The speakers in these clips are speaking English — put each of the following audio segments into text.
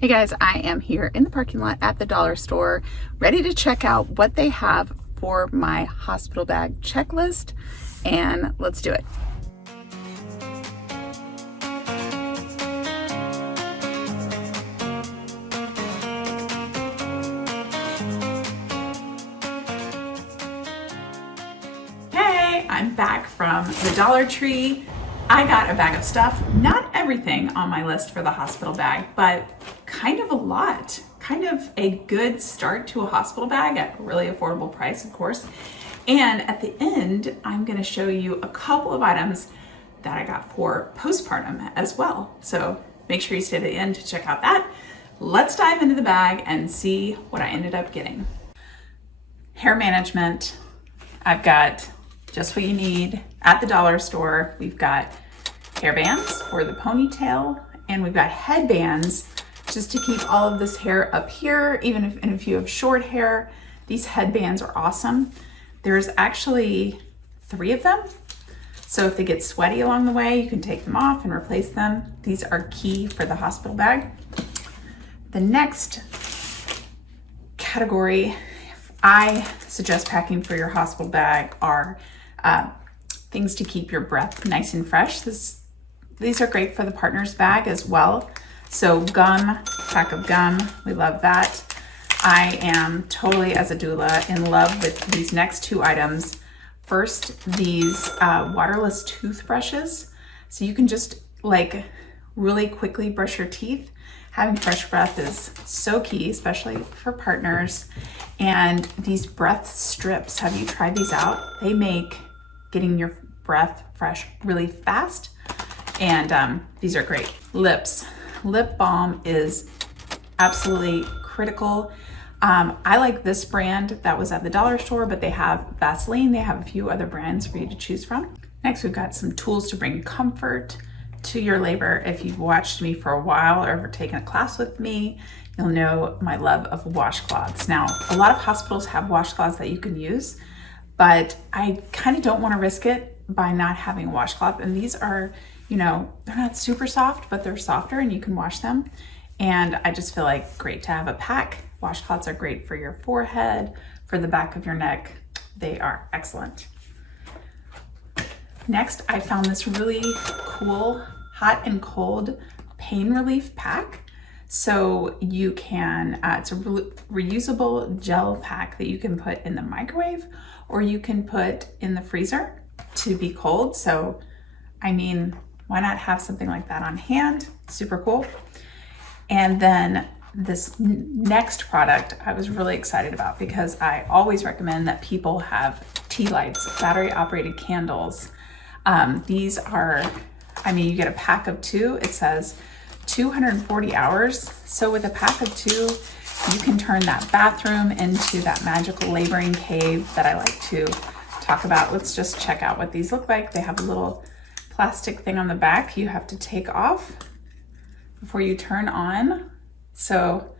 Hey guys, I am here in the parking lot at the dollar store, ready to check out what they have for my hospital bag checklist, and let's do it. Hey, I'm back from the Dollar Tree. I got a bag of stuff, not everything on my list for the hospital bag, but kind of a lot. Kind of a good start to a hospital bag at a really affordable price, of course. And at the end, I'm gonna show you a couple of items that I got for postpartum as well. So make sure you stay to the end to check out that. Let's dive into the bag and see what I ended up getting. Hair management. I've got just what you need at the dollar store. We've got hair bands for the ponytail, and we've got headbands just to keep all of this hair up here. Even if you have short hair, these headbands are awesome. There's actually 3 of them. So if they get sweaty along the way, you can take them off and replace them. These are key for the hospital bag. The next category I suggest packing for your hospital bag are things to keep your breath nice and fresh. These are great for the partner's bag as well. So gum, pack of gum, we love that. I am totally, as a doula, in love with these next 2 items. First, these waterless toothbrushes. So you can just like really quickly brush your teeth. Having fresh breath is so key, especially for partners. And these breath strips, have you tried these out? They make getting your breath fresh really fast. And these are great. Lips. Lip balm is absolutely critical. I like this brand that was at the dollar store, but they have Vaseline. They have a few other brands for you to choose from. Next, we've got some tools to bring comfort to your labor. If you've watched me for a while or ever taken a class with me, you'll know my love of washcloths. Now, a lot of hospitals have washcloths that you can use, but I kind of don't want to risk it by not having a washcloth. And these are, you know, they're not super soft, but they're softer and you can wash them. And I just feel like great to have a pack. Washcloths are great for your forehead, for the back of your neck. They are excellent. Next, I found this really cool hot and cold pain relief pack. So you can, it's a reusable gel pack that you can put in the microwave or you can put in the freezer to be cold. So, I mean, why not have something like that on hand? Super cool. And then this next product I was really excited about because I always recommend that people have tea lights, battery operated candles. These are, I mean, you get a pack of 2. It says 240 hours. So with a pack of 2, you can turn that bathroom into that magical laboring cave that I like to talk about. Let's just check out what these look like. They have a little plastic thing on the back you have to take off before you turn on. So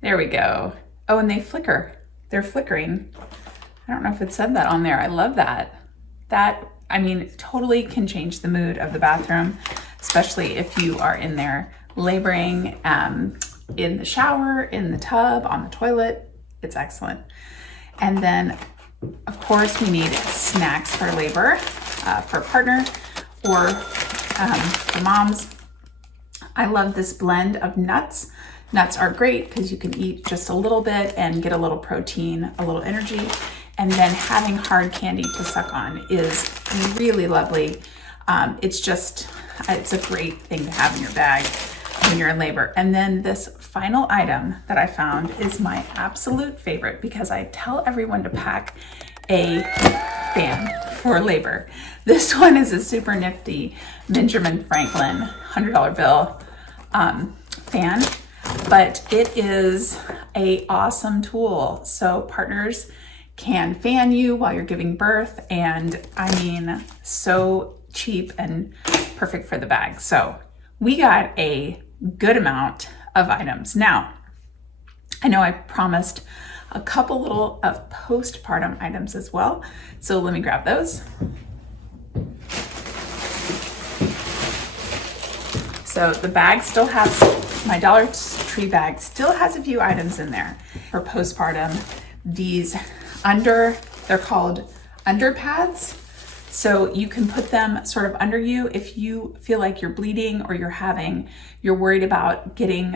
there we go. Oh, and they flicker. They're flickering. I don't know if it said that on there. I love that. That, I mean, totally can change the mood of the bathroom, especially if you are in there laboring, in the shower, in the tub, on the toilet. It's excellent. And then, of course, we need snacks for labor, for a partner or for moms. I love this blend of nuts. Nuts are great because you can eat just a little bit and get a little protein, a little energy. And then having hard candy to suck on is really lovely. It's a great thing to have in your bag when you're in labor. And then this final item that I found is my absolute favorite because I tell everyone to pack a fan for labor. This one is a super nifty Benjamin Franklin $100 bill fan, but it is an awesome tool. So partners can fan you while you're giving birth, and I mean, so cheap and perfect for the bag. So we got a good amount of items. Now, I know I promised a couple little of postpartum items as well, so let me grab those. So the bag still has my Dollar tree bag still has a few items in there for postpartum. These they're called under pads. So you can put them sort of under you if you feel like you're bleeding or you're worried about getting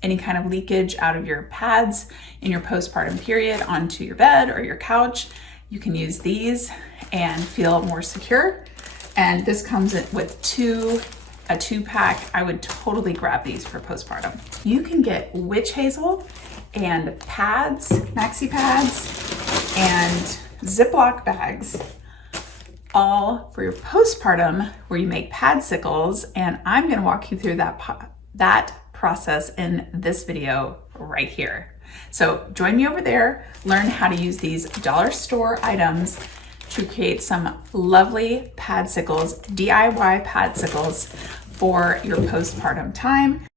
any kind of leakage out of your pads in your postpartum period onto your bed or your couch. You can use these and feel more secure. And this comes with a 2-pack. I would totally grab these for postpartum. You can get witch hazel and pads, maxi pads, and Ziploc bags, all for your postpartum where you make padsicles. And I'm gonna walk you through that process in this video right here. So join me over there, learn how to use these dollar store items to create some lovely padsicles, DIY padsicles for your postpartum time.